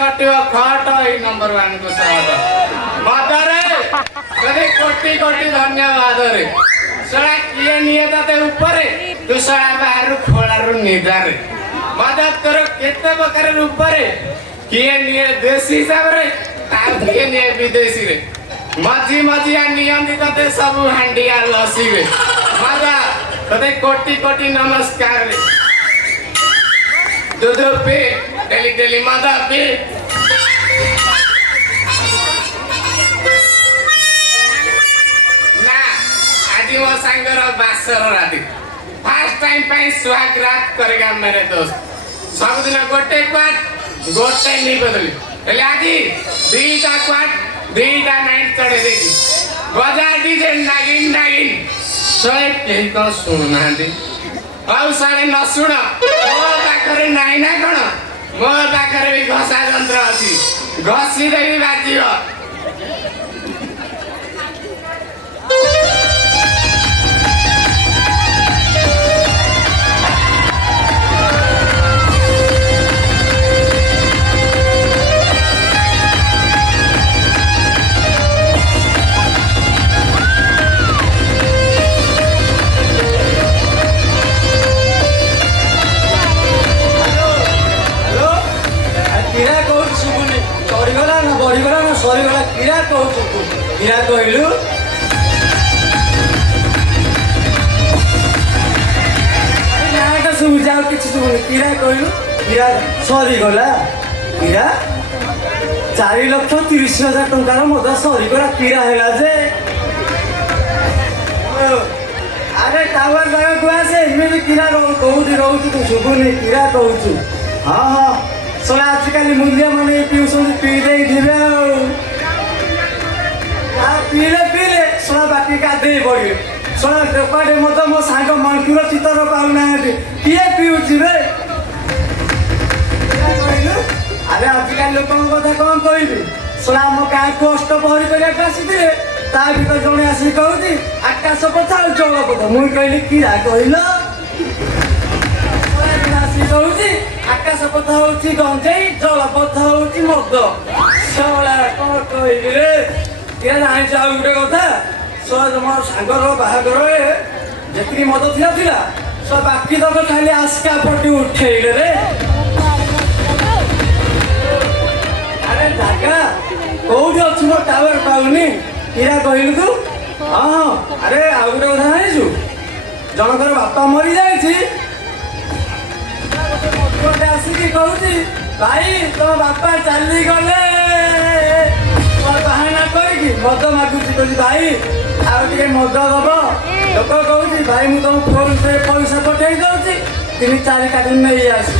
कटिव खट ए नंबर 1 को सहट मदरे कदे कोटि कोटि धन्यवाद रे सळा किए निये तते ऊपर तू सळा बाहर खोलारु निदारे मदद तोर केते बकर ऊपर किए निये देसी हिसाब रे ता किए निये विदेशी रे मजी मजी आ नियम दी तते सब हांडिया लसी रे मदा तते कोटि कोटि नमस्कार रे दूध पे डेली डेली मदा पे ना आज वो संगर बासर राती फर्स्ट टाइम पे स्वागत करेगा मेरे दोस्त सब दिन गोटे क्वाट गोटे नहीं बदली हेले आज दीटा क्वाट दीटा नाइट चढ़े देगी बजा डीजे नागिन नागिन सोए कहीं को सुनना दे ଆଉ ସାଡେ ନ ଶୁଣ ମୋ ପାଖରେ ନାଇଁ ନା କଣ ମୋ ପାଖରେ ବି ଘଷା ଯନ୍ତ୍ର ଅଛି ଘଷି ଦେବି ବାଜିବ सरीगला किरा कहू तू किरा कहलु नाटा सुबु जाओ किछि सुबु किरा कहलु किरा सरीगला किरा 4,30,000 टंकार मदा सरीगला किरा हैला जे अरे टावर जागा को आसे एमे किरा कहूती रहू तू सुबुनी किरा कहू हां हां सोला आजकल मूल्य माने पिउसन पी दे दिबे आ पीले सोला बाकी का दे बड़ी सोला दोपाटे मत मो सांग मनकुर चितर पाउ ना किए पिउची रे अरे आजकल लोकन कथा कोन कहबी सोला हम का कष्ट पहरी करे आसीथिले ता भीतर जणे आसी कहूती आकाश पथा जल पथा मुई कहली किरा कहलो कहूची आकाश पथा होची गंजेई जल पथा होची मद सोला कौन कहली रे ये जानी चाउ गुटे कथा सो मोर सांगर बाहागर जेतिकी मद थिला सो बाकी तक खाली आस्का पटी उठेइले रे अरे जागा कोउठी अछि मो टावर पाउनी किरा कहलु तू हां अरे आ गुटे कथा जानिछु जनकर बापा मरि जायछि गोटे आसिकी कहूची भाई तो बापा चली गले बाहाना करके मद मागुची कहूँ भाई आगे मद दब लोक कहूँ भाई मुझे तुम फोन पे पैसा पठे दूसरी 3-4 कार्टून नहीं आस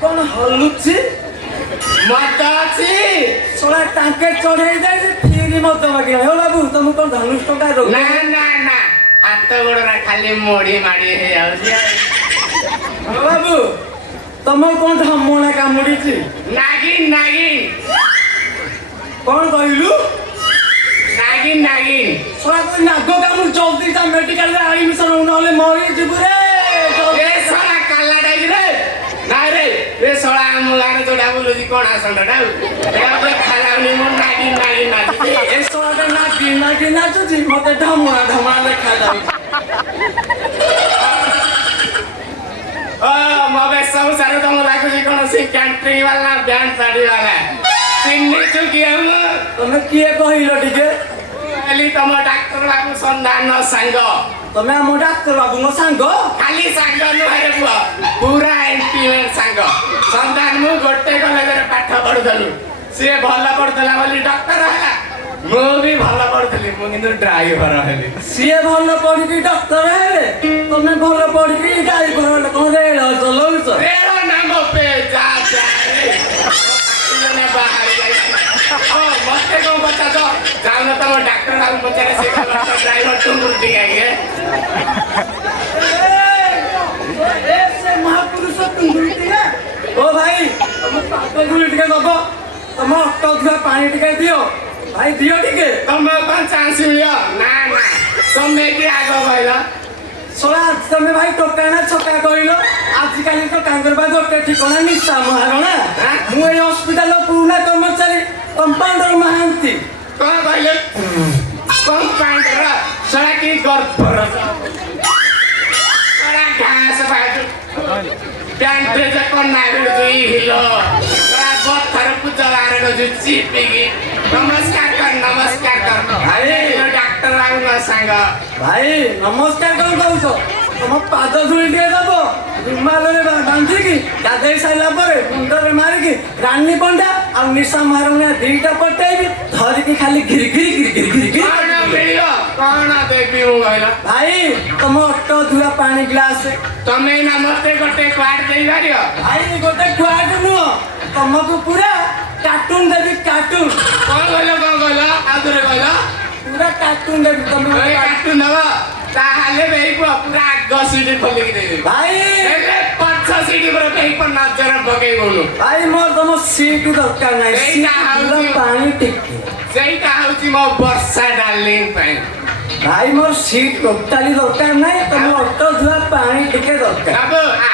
कौन हलुची मद अच्छी सोला टांके चढ़े जाए फिर मद मागे हो बाबू तुम कौन धनुष टंका रो ना ना ना हाथ गोड़ खाली मोड़ी माड़ी हे आउसी हो बाबू तुम कौन धमोना कामुड़ी छी नागिन नागिन कौन कहलु नागिन नागिन सोला तो नागो कामु जल्दी जा मेडिकल रे एडमिशन होनले मरी जिबु रे ए सोला काला डाई रे ना रे ए सोला आमुलारे जोडा बोलुजी कोन आसंडा डाउ ए खालाउनी मन नागिन नागिन नाची ए सोला नागिन नागिन नाचुजी मते धमोना धमोना लेखा जाई मबे सब सारे तुम लागुजी कोन सी कंट्री वाला बैंड साड़ी वाला चिन्नी चुकी हम तमे किए कहिलो टिके खाली तुम डाक्टर बाबू संधान संग तमे हम डाक्टर बाबू मो संग खाली संग नुहरे पुआ पूरा इंटीमेट संग संधान मु गोटे कॉलेज रे पाठ पढुथलु से भल पढुथला बोली डॉक्टर हला मु भी भल पढुथली मु किंतु ड्राइवर हेली सीए भल पढ़ी की डॉक्टर हेले तमे भल पढ़ी की ड्राइवर हेले कोन रेल चलौछ रेल नाम पे जा जा रे बाहर जाई ओ मते को बता दो जाओ ना तुम डॉक्टर बाबू पचारे से ड्राइवर तुम बुद्धि आगे ए से महापुरुष तुम बुद्धि है ओ भाई तुम पागल गुली टिके दबो तुम अटक पानी टिके दियो भाई दियो टिके तुम कौन चांस लियो ना ना ତମେ କି ଆଗ କହିଲ ଶଳା ତମେ ଭାଇ ଟୋକା ନା ଛକା କହିଲ ଆଜିକାଲି ତ ତାଙ୍କର ବା ଗୋଟେ ଠିକଣା ନିଶା ମହାରଣା ମୁଁ ଏଇ ହସ୍ପିଟାଲର ପୁରୁଣା କର୍ମଚାରୀ କମ୍ପାଉଣ୍ଡର ମହାନ୍ତି କଣ କହିଲେ କମ୍ପାଉଣ୍ଡର ଶଳା କି ଗର୍ଭର ଶଳା ଘାସ ବାଜୁ ପ୍ୟାଣ୍ଟରେ ଯେ କନା ଭିଡୁଛୁ ଇ ହିଲ ଶଳା ବଥର ପୂଜବାର ଗଜୁ ଚିପିକି ନମସ୍କାର କର ଭାଇ ଡାକ୍ତର ବାବୁ ମୋ ସାଙ୍ଗ ଭାଇ ନମସ୍କାର କଣ କହୁଛ ତମ ପାଦ ଧୁଳି ଟିକେ ଦବ ରୁମାଲରେ ବାନ୍ଧିକି ଗାଧେଇ ସାରିଲା ପରେ ମୁଣ୍ଡରେ ମାରିକି ରାନୀ ପଣ୍ଡା ଆଉ ନିଶା ମହାରଣା ଦିଟା ପଟେଇବି ଧରିକି ଖାଲି ଘିରି ଘିରି ଘିରି ଘିରି ଘିରି ଘିରି କଣ ମିଳିବ କଣ ଦେବି ମୁଁ କହିଲ ଭାଇ ତମ ଅଟୋ ଧୁଆ ପାଣି ଗ୍ଲାସ ତମେ ନା ମତେ ଗୋଟେ କାର୍ଡ ଦେଇପାରିବ ଭାଇ ଗୋଟେ କ୍ୱାର୍ଟ ନୁହଁ ତମକୁ ପୁରା କାର୍ଟୁନ ଦେବି କାର୍ଟୁନ କଣ କହିଲ ଆଉ ଥରେ କହିଲ ପୁରା କାର୍ଟୁନ ଦେବି ତମେ କାଟୁ ନବ ତାହେଲେ ବେଇବ ପୁରା ଆଗ ସିଟି ଖୋଲିକି ଦେବି ଭାଇ ହେଲେ ପଛ ସିଟି ଉପରେ ବେଇବ ନଜର ପକେଇବୁନୁ ଭାଇ ମୋର ତମ ସିଟ ଦରକାର ନାହିଁ ସେଇଟା ପୁରା ହଉଛି ପାଣି ଟିକେ ସେଇଟା ହଉଛି ମୋ ବର୍ଷା ଡାର୍ଲିଂ ପାଇଁ ଭାଇ ମୋର ସିଟ ଟୋଟାଲି ଦରକାର ନାହିଁ ତମ ଅଟୋ ଧୁଆ ପାଣି ଟିକେ ଦରକାର ବାବୁ ଆ